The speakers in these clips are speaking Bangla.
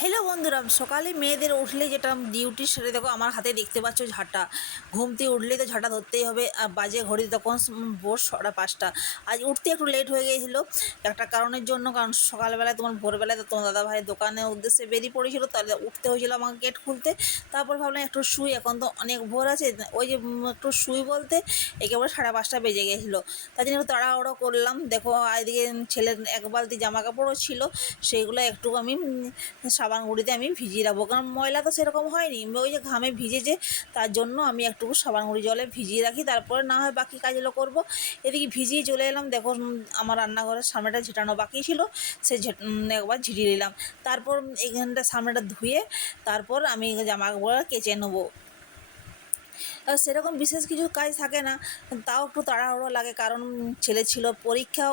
হ্যালো বন্ধুরা, সকালে মেয়েদের উঠলে যেটা ডিউটি সেরে দেখো আমার হাতে দেখতে পাচ্ছ ঝাঁটা। ঘুম থেকে উঠলেই তো ঝাঁটা ধরতেই হবে। আর বাজে ঘড়ি তখন ভোর 5:30। আজ উঠতে একটু লেট হয়ে গিয়েছিলো একটা কারণের জন্য, কারণ সকালবেলায় ভোরবেলায় তো তোমার দাদাভাই দোকানের উদ্দেশ্যে বেরিয়ে পড়েছিল, তাহলে উঠতে হয়েছিল আমাকে গেট খুলতে। তারপর ভাবলাম একটু শুই, এখন তো অনেক ভোর আছে, ওই যে একটু শুই বলতে একেবারে 5:30 বেজে গেছিলো। তাই জন্য একটু তাড়াহুড়ো করলাম। দেখো এদিকে ছেলের এক বালতি জামা কাপড়ও ছিল, সেইগুলো একটু আমি সাবান গুঁড়িতে আমি ভিজিয়ে রাখবো, কারণ ময়লা তো সেরকম হয়নি, ওই যে ঘামে ভিজেছে, তার জন্য আমি একটু সাবান গুঁড়ি জলে ভিজিয়ে রাখি, তারপরে না হয় বাকি কাজগুলো করবো। এদিকে ভিজিয়ে চলে এলাম। দেখো আমার রান্নাঘরের সামনেটা ঝেঁটানো বাকি ছিল, সে একবার ঝিটিয়ে নিলাম। তারপর এখানটা সামনেটা ধুয়ে তারপর আমি জামা কাপড় কেচে নেবো। সেরকম বিশেষ কিছু কাজ থাকে না, তাও একটু তাড়াহুড়ো লাগে, কারণ ছেলে ছিল পরীক্ষা,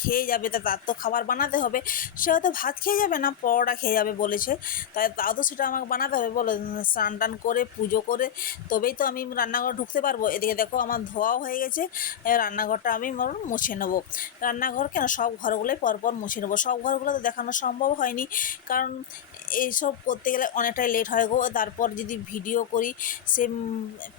খেয়ে যাবে, তার তো খাবার বানাতে হবে। সে হয়তো ভাত খেয়ে যাবে না, পরোটা খেয়ে যাবে বলেছে, তাও তো সেটা আমাকে বানাতে হবে বলে। স্নান টান করে পুজো করে তবেই তো আমি রান্নাঘর ঢুকতে পারবো। এদিকে দেখো আমার ধোয়াও হয়ে গেছে, রান্নাঘরটা আমি মুছে নেবো। রান্নাঘর কেন, সব ঘরগুলোই পরপর মুছে নেবো। সব ঘরগুলো তো দেখানো সম্ভব হয়নি, কারণ এইসব করতে গেলে অনেকটাই লেট হয় গো। তারপর যদি ভিডিও করি, সে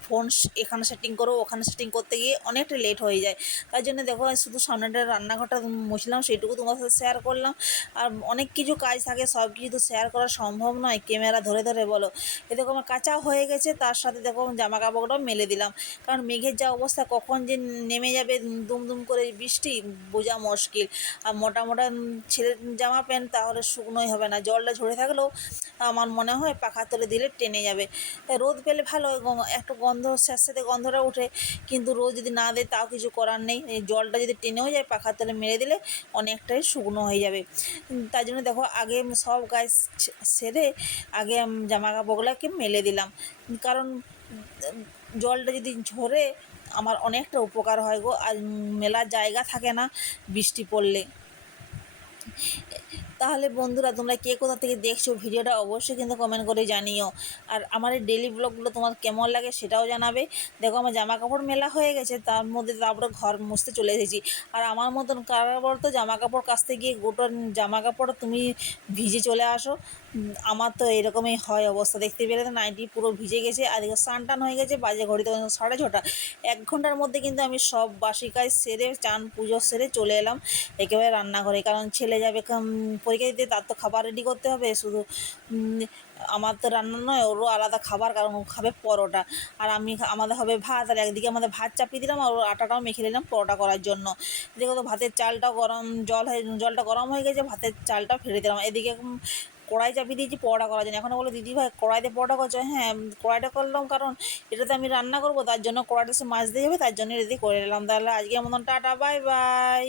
ফোন এখানে সেটিং করো ওখানে সেটিং করতে গিয়ে অনেকটা লেট হয়ে যায়। তাই জন্য দেখো শুধু সামনেটা রান্নাঘরটা মুছলাম, সেইটুকু তোমার সাথে শেয়ার করলাম। আর অনেক কিছু কাজ থাকে, সব কিছু তো শেয়ার করা সম্ভব নয় ক্যামেরা ধরে ধরে, বলো। এ দেখো আমার কাঁচা হয়ে গেছে, তার সাথে দেখো জামা কাপড়টাও মেলে দিলাম, কারণ মেঘের যা অবস্থা কখন যে নেমে যাবে দুম দুম করে বৃষ্টি, বোঝা মুশকিল। আর মোটা মোটা ছেলের জামা প্যান্ট তাহলে শুকনোই হবে না, জলটা ঝরে থাকলেও আমার মনে হয় পাখা তলে দিলে টেনে যাবে। রোদ পেলে ভালো, একটু গন্ধ স্যাঁতস্যাঁতে গন্ধটা ওঠে, কিন্তু রোদ যদি না দেয় তাও কিছু করার নেই। এই জলটা যদি টেনেও যায় পাখার তলে মেরে দিলে অনেকটাই শুকনো হয়ে যাবে। তাই জন্য দেখো আগে সব কাজ সেরে আগে জামা কাপড়গুলোকে মেলে দিলাম, কারণ জলটা যদি ঝরে আমার অনেকটা উপকার হয় গো। আর মেলার জায়গা থাকে না বৃষ্টি পড়লে। তাহলে বন্ধুরা, তোমরা কে কোথা থেকে দেখছো ভিডিওটা অবশ্যই কিন্তু কমেন্ট করে জানিও। আর আমার এই ডেলি ব্লগগুলো তোমার কেমন লাগে সেটাও জানাবে। দেখো আমার জামা কাপড় মেলা হয়ে গেছে, তার মধ্যে তারপরে ঘর মুছতে চলে এসেছি। আর আমার মতন কারা বলতো জামা কাপড় কাচতে গিয়ে গোটা জামা কাপড় তুমি ভিজে চলে আসো। আমার তো এরকমই হয় অবস্থা, দেখতে পেলে তো নাইটি পুরো ভিজে গেছে, আর এদিকে স্নান টান হয়ে গেছে, বাজে ঘড়ি তো 6:30। 1 ঘন্টার মধ্যে কিন্তু আমি সব বাসি কাজ সেরে চান পুজো সেরে চলে এলাম একেবারে রান্নাঘরে, কারণ ছেলে যাবে পরীক্ষা দিতে, তার তো খাবার রেডি করতে হবে। শুধু আমার তো রান্না নয়, ওরও আলাদা খাবার, কারণ ও খাবে পরোটা, আর আমাদের হবে ভাত। আর একদিকে আমাদের ভাত চাপিয়ে দিলাম, আর ওর আটাটাও মেখে নিলাম পরোটা করার জন্য। দেখো তো ভাতের চালটাও গরম, জলটা গরম হয়ে গেছে, ভাতের চালটাও ফেলে দিলাম। এদিকে কড়াই চাপিয়ে দিয়েছি পরোটা করার জন্য। এখন বলো দিদি ভাই কড়াইতে পরোটা করছো? হ্যাঁ, কড়াইটা করলাম কারণ এটাতে আমি রান্না করবো, তার জন্য কড়াইটা সে মাছ দিয়ে যাবে, তার জন্য রেডি করে নিলাম। তাহলে আজকের মতন টাটা, বাই বাই।